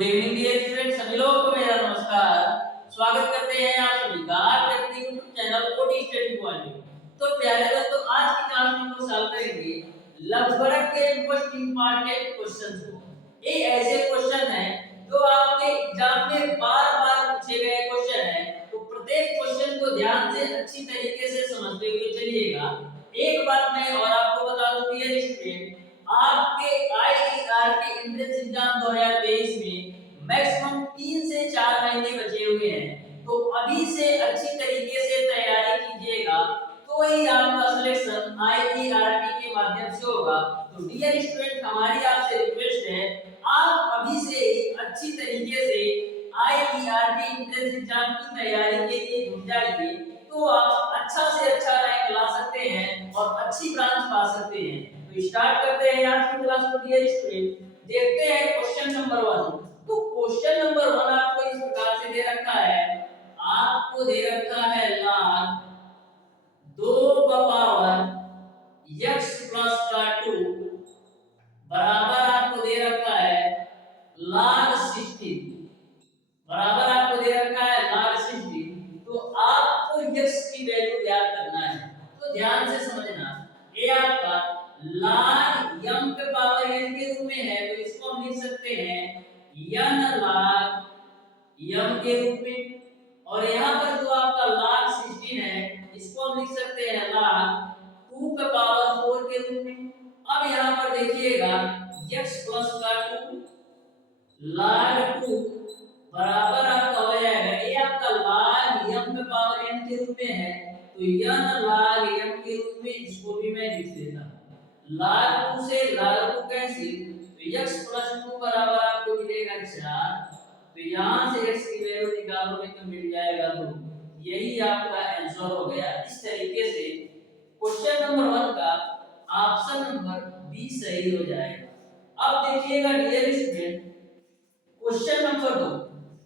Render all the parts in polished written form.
Good evening dear student, सभी लोगों को मेरा नमस्कार। स्वागत करते हैं आप सभी का आपके YouTube channel OD Study Point. तो प्यारे दोस्तों, आज की क्लास में हम लोग सॉल्व करेंगे लगभग के मोस्ट इंपॉर्टेंट क्वेश्चंस को। ये ऐसे क्वेश्चन हैं जो आपके एग्जाम में बार-बार पूछे गए क्वेश्चन हैं। तो प्रत्येक क्वेश्चन को ध्यान से अच्छी तरीके से समझते हुए चलिएगा। एक बात मैं और आपको बता दूं डियर स्टूडेंट, आपके आईईआरटी एंट्रेंस एग्जाम 2023 में मैक्सिमम 3 से 4 महीने बचे हुए हैं। तो अभी से अच्छी तरीके से तैयारी कीजिएगा, तो ही आपका सिलेक्शन आईईआरटी के माध्यम से होगा। तो डियर स्टूडेंट, हमारी आपसे रिक्वेस्ट है, आप अभी से ही अच्छी तरीके से आईईआरटी एंट्रेंस एग्जाम की तैयारी के लिए जुट जाइए, तो आप अच्छा से अच्छा रैंक ला सकते हैं और अच्छी ब्रांच पा सकते हैं। तो स्टार्ट करते हैं आज की क्लास को डियर स्टूडेंट। देखते हैं क्वेश्चन नंबर 1। तो क्वेश्चन नंबर 1 आपको इस प्रकार से दे रखा है, आपको दे रखा है log 2 का पावर x प्लस का 2 बराबर आपको दे रखा है log 16 बराबर आपको दे रखा है log 16। तो आपको x की वैल्यू ज्ञात करना है। तो ध्यान से समझना, ये आपका log m के पावर n के रूप में है, तो इसको हम लिख सकते हैं n log m के रूप में। और यहाँ पर जो आपका log 16 है, इसको हम लिख सकते हैं log 2 के पावर 4 के रूप में। अब यहाँ पर देखिएगा x प्लस का 2 log 2 बराबर आपका हो जाएगा, ये आपका log m के पावर n के रूप में है, तो n log m के रूप में इसको भी मैं लिख देता हूँ। log 2 से log 2 कैंसिल, तो x प्लस 2 बराबर आपको मिलेगा 4। तो यहाँ से x की वैल्यू निकालोगे तो मिल जाएगा 2। यही आपका आंसर हो गया। इस तरीके से क्वेश्चन नंबर 1 का ऑप्शन नंबर बी सही हो जाएगा। अब देखिएगा डियर स्टूडेंट, क्वेश्चन नंबर 2,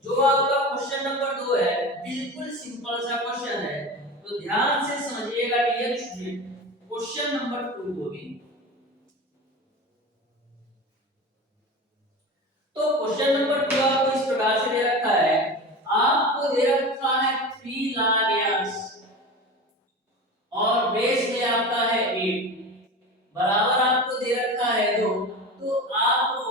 जो आपका क्वेश्चन नंबर 2 है, बिल्कुल सिंपल सा क्वेश्चन है। तो ध्यान से समझिएगा डियर स्टूडेंट, क्वेश्चन नंबर 2 को भी। तो क्वेश्चन नंबर 2 आपको इस प्रकार से दे रखा है, आपको दे रखा है 3 log x और बेस में आपका है 8 बराबर आपको दे रखा है 2। तो आपको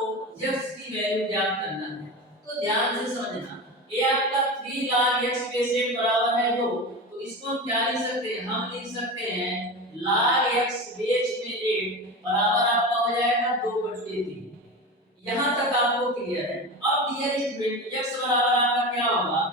x की वैल्यू ज्ञात करना है। तो ध्यान से समझना, ये आपका 3 log x बेस 8 बराबर है 2। तो इसको हम क्या लिख सकते हैं, हम लिख सकते हैं log x बेस में 8 बराबर आपका हो जाएगा 2/3। यहाँ तक आपको क्लियर है। अब डियर स्टूडेंट, x बराबर आपका क्या होगा,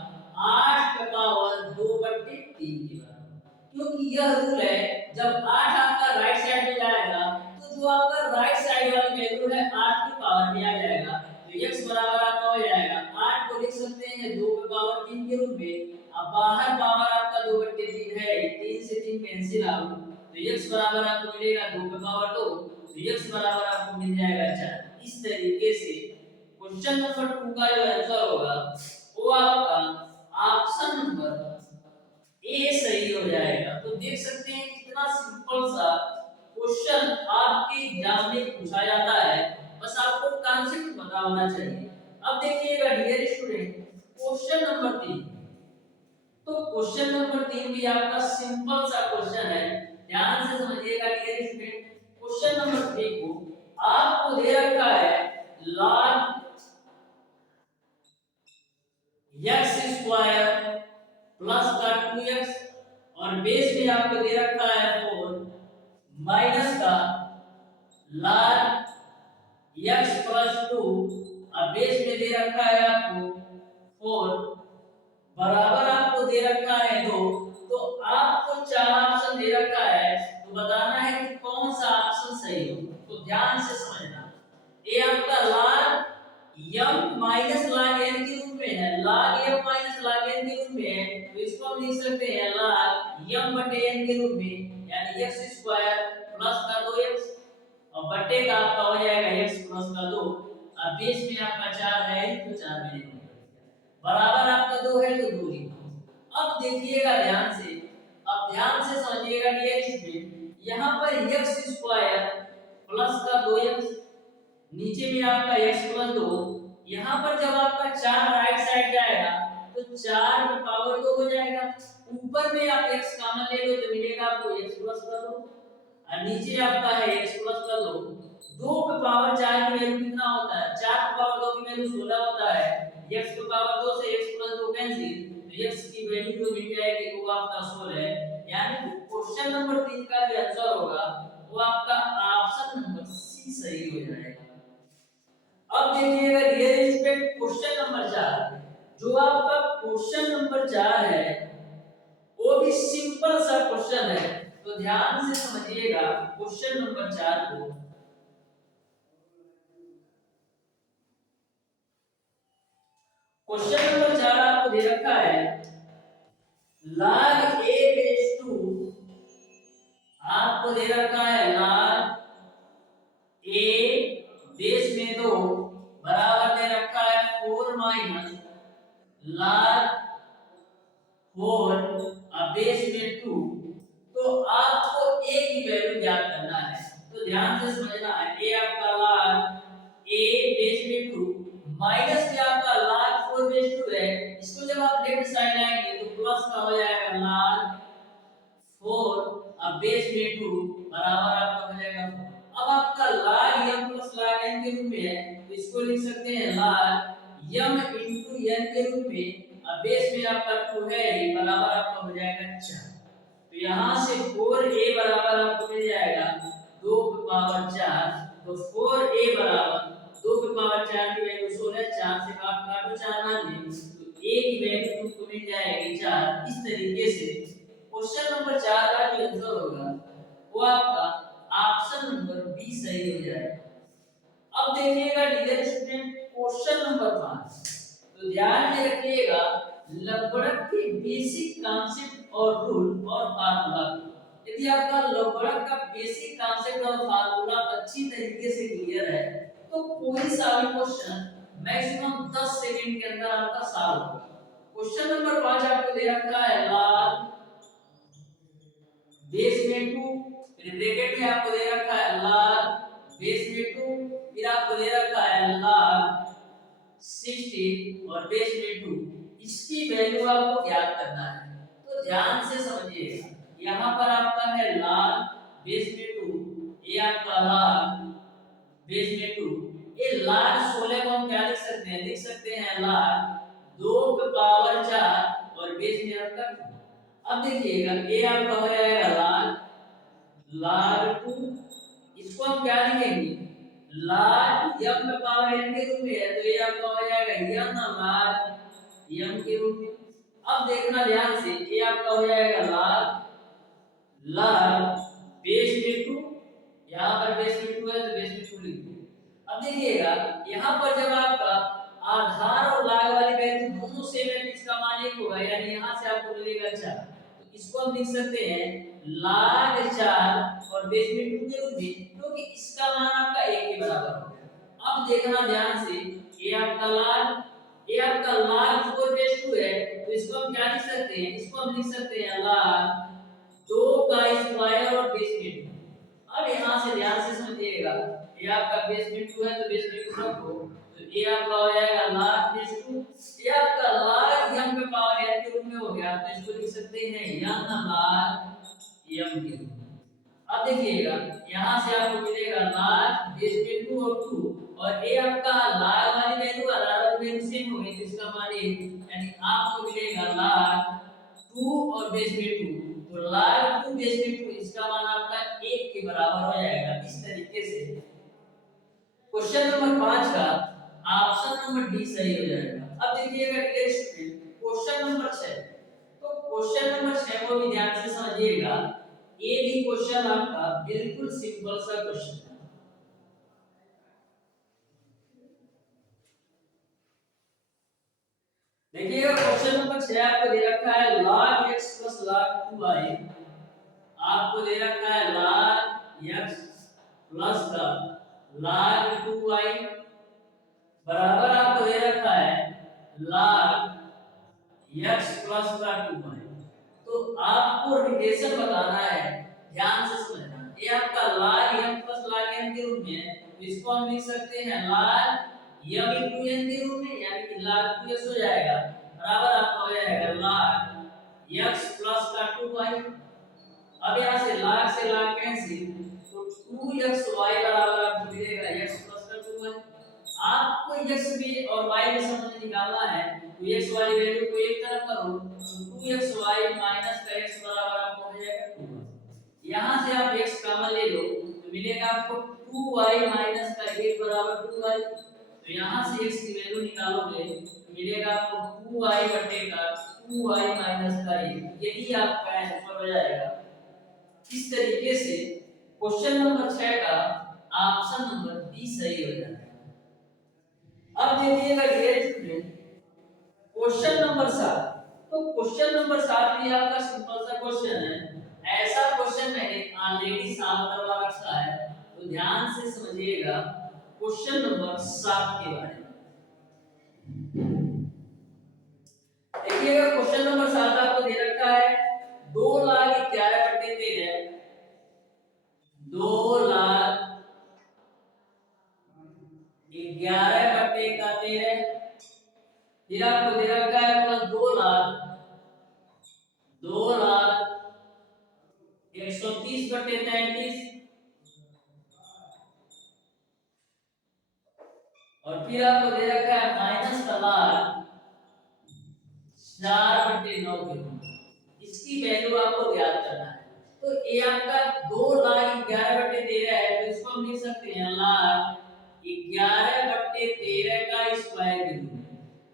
8 का पावर 2/3 के बराबर। क्योंकि यह रूल है, जब 8 आपका राइट साइड में जाएगा, तो जो आपका राइट साइड वाली वैल्यू है 8 की पावर में आ जाएगा। तो x बराबर आपका हो जाएगा, 8 को लिख सकते हैं 2 की पावर 3 के रूप में। अब बाहर पावर आपका 2/3 है, 3 से 3 कैंसिल आउट, तो x बराबर आपको मिलेगा 2 की पावर 2। तो x बराबर आपको मिल जाएगा 4। इस तरीके से क्वेश्चन नंबर 2 का जो आंसर होगा वो आपका ऑप्शन नंबर ए सही हो जाएगा। तो देख सकते हैं कितना सिंपल सा क्वेश्चन आपके एग्जाम में पूछा जाता है, बस आपको कांसेप्ट पता होना चाहिए। अब देखिएगा डियर स्टूडेंट, क्वेश्चन नंबर 3। तो क्वेश्चन नंबर 3 भी आपका सिंपल सा क्वेश्चन है, ध्यान से समझिएगा डियर स्टूडेंट। क्वेश्चन नंबर 3 को आपको दे रखा है log x स्क्वायर प्लस का 2x और बेस में आपको दे रखा है 4 माइनस का log x प्लस 2 और बेस में दे रखा है आपको 4 बराबर आपको दे रखा है 2। तो आपको 4 ऑप्शन दे रखा है, तो बताना है कि कौन सा ऑप्शन सही हो। तो ध्यान से समझना, ये आपका log m minus log n के रूप में है, log m minus log n के रूप में है, तो इसको हम लिख सकते हैं log m बटे n के रूप में, यानी x स्क्वायर प्लस का 2x और बटे का आपका हो जाएगा x प्लस का 2 और बेस में आपका 4 है, तो 4 में बराबर आपका 2 है, तो 2 लिखो। अब देखिएगा ध्यान से, अब ध्यान से समझिएगा डियर स्टूडेंट, यहाँ पर x स्क्वायर प्लस का 2x, नीचे में आपका x प्लस 2, यहाँ पर जब आपका 4 राइट साइड जाएगा तो 4 की पावर 2 हो जाएगा। ऊपर में आप x कॉमन ले लो तो मिलेगा आपको x प्लस कर दो और नीचे आपका है x प्लस कर दो। 2 पे पावर 4 की वैल्यू कितना होता है? 4 पे पावर 2 की वैल्यू 16 होता है। x पे पावर 2 से x प्लस 2 कैंसिल, तो x की वैल्यू जो मिल जाएगी वो आपका 16 है। यानी क्वेश्चन नंबर 3 का जो आंसर होगा वो आपका ऑप्शन नंबर सी सही हो जाएगा। अब देखिएगा डियर स्टूडेंट क्वेश्चन नंबर 4, जो आपका क्वेश्चन नंबर 4 है वो भी सिंपल सा क्वेश्चन है, तो ध्यान से समझिएगा क्वेश्चन नंबर 4 को। क्वेश्चन नंबर 4 आपको दे रखा है log a बेस टू, आपको दे रखा है log a बेस में 2 बराबर दे रखा है 4 माइनस log 4 अब बेस में 2। तो आपको a की वैल्यू ज्ञात करना है, तो ध्यान से समझना है। a आपका log a बेस में 2 माइनस में आपका log 4 बेस 2 है। इसको जब आप लेफ्ट साइड लाएंगे तो प्लस का हो जाएगा log 4 अब बेस में 2 बराबर आपका हो जाएगा 4। अब आपका log m plus log n के रूप में है, तो इसको लिख सकते हैं log m into n के रूप में। अब बेस में आपका 2 है ये बराबर आपका हो जाएगा 4। तो यहाँ से 4a बराबर आपको मिल जाएगा 2 की पावर 4, तो 4a बराबर 2 की पावर 4 की वैल्यू 16, 4 से काटो 4 ना दे तो a की वैल्यू तुमको मिल जाएगी 4। इस तरीके से क्वेश्चन नंबर 4 का जो आंसर होगा वो आपका ऑप्शन नंबर बी सही हो जाएगा। अब देखिएगा डियर स्टूडेंट क्वेश्चन नंबर 5, तो ध्यान में रखिएगा लघुगणक के बेसिक कॉन्सेप्ट और रूल और फार्मूला। यदि आपका लघुगणक का बेसिक कॉन्सेप्ट और फार्मूला अच्छी तरीके से क्लियर है तो कोई सा भी क्वेश्चन मैक्सिमम 10 सेकंड के अंदर आपका सॉल्व होगा। क्वेश्चन नंबर 5 आपको दे रखा है log बेस में 2, फिर ब्रैकेट में आपको दे रखा है log बेस में 2, फिर आपको दे रखा है log 60 और बेस में 2। इसकी वैल्यू आपको ज्ञात करना है, तो ध्यान से समझिएगा। यहाँ पर आपका है log बेस में 2, ये आपका log बेस में 2। ये log 16 को हम क्या लिख सकते हैं? लिख सकते हैं log 2 की पावर 4 और बेस में आपका 2। अब देखिएगा ये आपका हो जाएगा log 2, इसको हम क्या लिखेंगे? log m का पावर n के रूप में है, तो ये आपका हो जाएगा m log m के रूप में। अब देखना ध्यान से, ये आपका हो जाएगा log बेस में 2, यहाँ पर बेस में 2 है तो बेस में 2 लिख दो। अब देखिएगा यहाँ पर जब आपका आधार और log वाली वैल्यू दोनों सेम है, इसका मान 1 होगा, यानी यहाँ से आपको मिलेगा 4। तो इसको हम लिख सकते हैं log 4 और बेस में 2 के रूप में, क्योंकि इसका मान आपका 1 के बराबर हो गया। अब देखना ध्यान से, ये आपका log 4 बेस 2 है, तो इसको हम क्या लिख सकते हैं? इसको हम लिख सकते हैं log 2 का स्क्वायर और बेस में 2। अब यहाँ से ध्यान से समझिएगा, ये आपका बेस में 2 है तो बेस में 2 रखो, तो ये आपका हो जाएगा log बेस 2। ये आपका log m पे पावर n के रूप में हो गया, तो इसको लिख सकते हैं m log m के रूप में। अब देखिएगा यहाँ से आपको मिलेगा log बेस में 2 और 2, और ये आपका log वाली वैल्यू आधार वाली वैल्यू सेम हो गई, तो इसका मान 1, यानी आपको मिलेगा log 2 और बेस में 2, तो log 2 बेस में 2 इसका मान आपका 1 के बराबर हो जाएगा। इस तरीके से क्वेश्चन नंबर 5 का ऑप्शन नंबर डी सही हो जाएगा। अब देखिएगा डियर स्टूडेंट क्वेश्चन नंबर 6, तो क्वेश्चन नंबर 6 को भी ध्यान से समझिएगा। ये भी क्वेश्चन आपका बिल्कुल सिंपल सा क्वेश्चन है। देखिएगा क्वेश्चन नंबर 6 आपको दे रखा है log x plus log 2y, आपको दे रखा है log x plus का log 2y बराबर आपको दे रखा है log x plus का 2y। तो आपको रिलेशन बताना है, ध्यान से समझना। ये आपका log m plus log n के रूप में है, तो इसको हम लिख सकते हैं log यम इंटू एन के रूप में, यानी कि log 2x हो जाएगा बराबर आपका हो जाएगा log x प्लस का 2y। अब यहाँ से log कैंसिल, तो 2xy बराबर आपको मिलेगा x प्लस का 2y। आपको x भी और y भी समझ निकालना है, तो x वाली वैल्यू को एक तरफ करो, तो 2xy माइनस का x बराबर आपको हो जाएगा 2y। यहाँ से आप x कॉमन ले लो तो मिलेगा आपको 2y माइनस का 1 बराबर 2y। तो यहाँ से x की वैल्यू निकालोगे तो मिलेगा आपको 2y बटेगा 2y माइनस का 1, यही आपका आंसर हो जाएगा। इस तरीके से क्वेश्चन नंबर 6 का ऑप्शन नंबर बी सही हो जाएगा। अब देखिएगा डियर स्टूडेंट क्वेश्चन नंबर 7। तो क्वेश्चन नंबर 7 भी आपका सिंपल सा क्वेश्चन है। ऐसा क्वेश्चन मैंने ऑलरेडी सॉल्व करवा रखा है, तो ध्यान से समझिएगा क्वेश्चन नंबर 7 के बारे में। देखिएगा क्वेश्चन नंबर 7 आपको दे रखा है 2,11,13 2,11,13 फिर आपको दे रखा है प्लस 2,130/33 और फिर आपको दे रखा है माइनस का log 4/9 के रूप में। इसकी वैल्यू आपको ज्ञात करना है। तो ये आपका 2,11,13 है, तो इसको हम लिख सकते हैं log 11/13 का स्क्वायर के रूप में,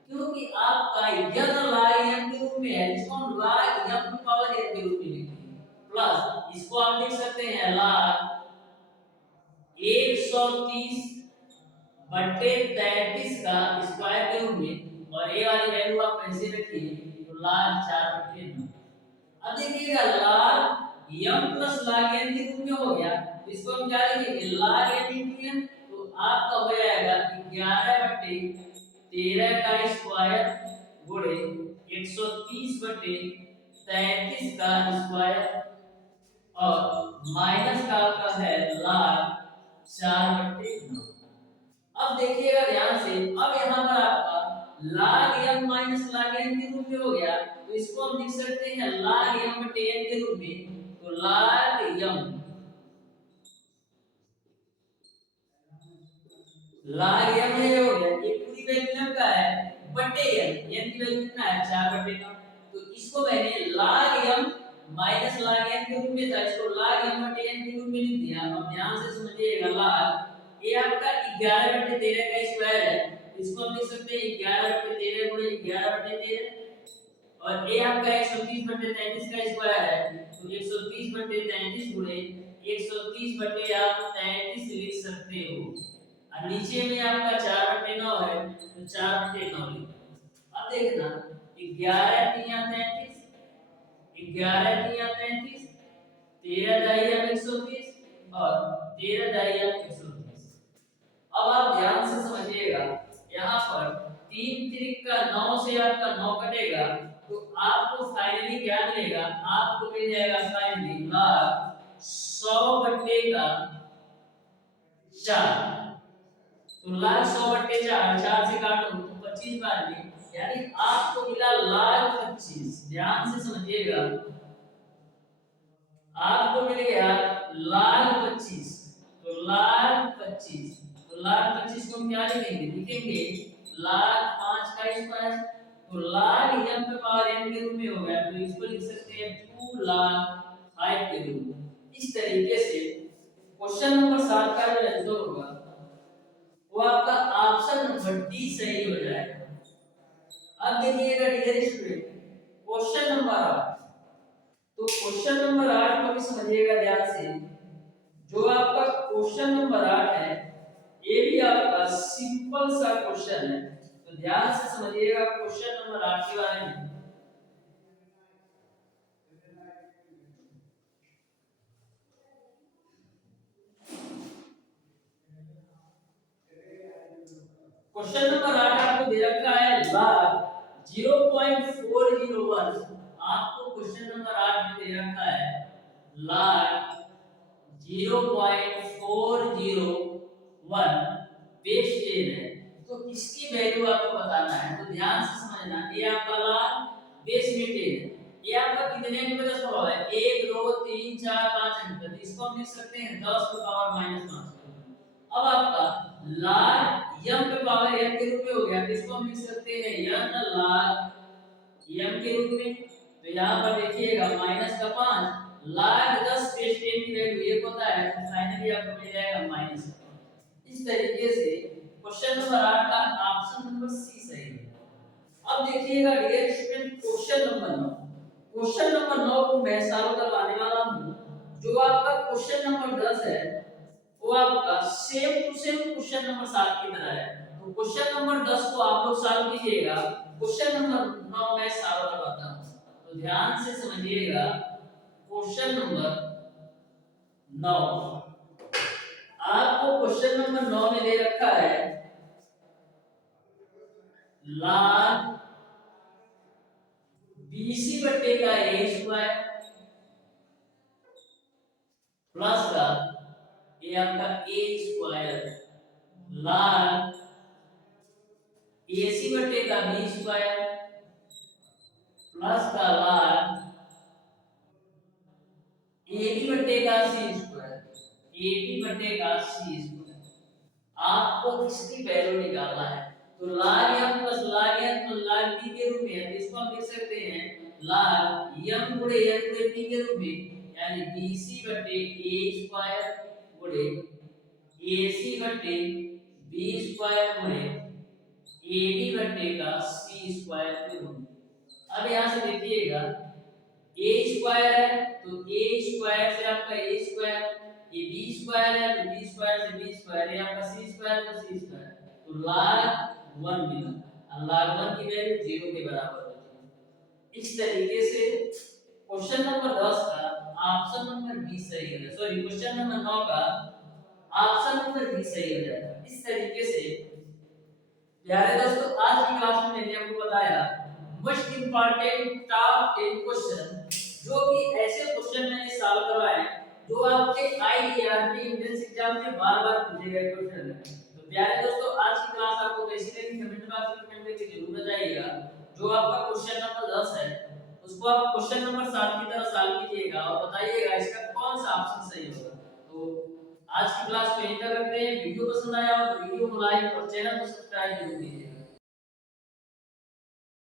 क्योंकि आपका यह log m के रूप में है, इसको हम log m की पावर n के रूप में लिखते हैं, प्लस इसको आप लिख सकते हैं log 130/33 का स्क्वायर के रूप में, और ये वाली वैल्यू आप कैसे रखिए तो log 4/9। अब देखिएगा log m plus log n के रूप में हो गया, तो इसको हम क्या लिखेंगे log n into n, तो आपका हो जाएगा 11/13 का स्क्वायर गुणे 130/33 का स्क्वायर और माइनस का आपका है log 4/9। अब देखिएगा ध्यान से, अब यहाँ पर आपका log m minus log n के रूप में हो गया, तो इसको हम लिख सकते हैं log m/n के रूप में, तो log m ये हो गया, ये पूरी वैल्यू का है बटे n की वैल्यू कितना है 4/9, तो इसको मैंने log m minus log n के रूप में था, इसको log m/n के रूप में लिख दिया। अब ध्यान से समझिएगा log ये आपका 11/13 का स्क्वायर है, इसको हम लिख सकते हैं 11/13 गुणे 11/13, और ये आपका 130/33 का स्क्वायर है, तो 130/33 गुणे 130/33 लिख सकते हो, और नीचे में आपका 4/9 है, तो 4/9 लिखो। अब देखना 11×33 11×33 13×130 और 13×130। अब आप ध्यान से समझिएगा, यहाँ पर 3 त्रिक का 9 से आपका 9 कटेगा, तो आपको फाइनली क्या मिलेगा, आपको मिल जाएगा फाइनली log 100/4। तो log 100/4 4 से काटो तो 25 बार में, यानी आपको मिला log 25। ध्यान से समझिएगा, आपको मिल गया log 25, तो log 25, तो log 25 को हम क्या लिखेंगे log 5 का स्क्वायर, तो log m पे पावर n के रूप में हो गया, तो इसको लिख सकते हैं 2 log 5 के रूप में। इस तरीके से क्वेश्चन नंबर 7 का जो आंसर होगा वो आपका ऑप्शन नंबर डी सही हो जाएगा। अब देखिएगा डियर स्टूडेंट क्वेश्चन नंबर 8। तो क्वेश्चन नंबर 8 को भी समझिएगा ध्यान से, जो आपका क्वेश्चन नंबर 8 है ये भी आपका सिंपल सा क्वेश्चन है, तो ध्यान से समझिएगा क्वेश्चन नंबर 8 के बारे में। क्वेश्चन नंबर 8 आपको दे रखा है log 0.401। आपको क्वेश्चन नंबर 8 में दे रखा है log 0.401 बेस 10 है, तो इसकी वैल्यू आपको बताना है, तो ध्यान से समझना। ये आपका लाग बेस में 10 है। ये आपका कितने अंक पे दशमलव है? 1 2 3 4 5 अंक पे। इसको हम लिख सकते हैं 10 की पावर -5। अब आपका log m पे पावर n के रूप में हो गया, तो इसको हम लिख सकते हैं n log m के रूप में। तो यहाँ पर देखिएगा -5 log 10 बेस 10 की वैल्यू 1 होता है, तो फाइनली आपको मिल जाएगा -5। इस तरीके से क्वेश्चन नंबर 8 का ऑप्शन नंबर सी सही है। अब देखिएगा dear student, question number 9। Question number 9 को मैं सॉल्व करवाने वाला हूं। जो आपका क्वेश्चन नंबर 10 है वो आपका same to same question number 7 की तरह है। तो क्वेश्चन नंबर 10 को आप लोग सॉल्व कीजिएगा, क्वेश्चन नंबर 9 मैं सॉल्व करवाता हूं। तो ध्यान से समझिएगा, क्वेश्चन नंबर 9 आपको क्वेश्चन नंबर 9 में दे रखा है log BC बट्टे का a स्क्वायर प्लस का ये आपका a स्क्वायर log AC बट्टे का b स्क्वायर प्लस का log AB बट्टे का c स्क्वायर, AB बट्टे का c स्क्वायर। आपको इसकी वैल्यू निकालना है। तो log m plus log n तो log b के रूप में है, तो इसको हम लिख सकते हैं log m गुणे n गुणे b के रूप में, यानी bc बट्टे a स्क्वायर गुणे ac बट्टे b स्क्वायर गुणे ab बट्टे का c स्क्वायर के रूप में। अब यहां से देखिएगा a स्क्वायर है तो a स्क्वायर से आपका a स्क्वायर, ये b स्क्वायर है तो b स्क्वायर से b स्क्वायर, ये आपका c स्क्वायर तो c स्क्वायर, तो log 1 मिला। और log 1 की वैल्यू 0 के बराबर होती है। इस तरीके से क्वेश्चन नंबर 10 का ऑप्शन नंबर बी सही है, सॉरी क्वेश्चन नंबर 9 का ऑप्शन नंबर बी सही हो जाएगा। इस तरीके से प्यारे दोस्तों, आज की क्लास में मैंने आपको बताया मोस्ट इंपॉर्टेंट टॉप 10 क्वेश्चन, जो कि ऐसे क्वेश्चन मैंने सॉल्व करवाए जो आपके आईआरबी एंट्रेंस एग्जाम में बार-बार पूछे गए क्वेश्चन हैं। तो प्यारे दोस्तों, आज की क्लास आपको कैसी लगी कमेंट बॉक्स में कमेंट करके जरूर बताइएगा। जो आपका क्वेश्चन नंबर 10 है उसको आप क्वेश्चन नंबर 7 की तरह सॉल्व कीजिएगा और बताइएगा इसका कौन सा ऑप्शन सही होगा। तो आज की क्लास को यहीं तक रखते हैं। वीडियो पसंद आया हो तो वीडियो को लाइक और चैनल को सब्सक्राइब जरूर कीजिए।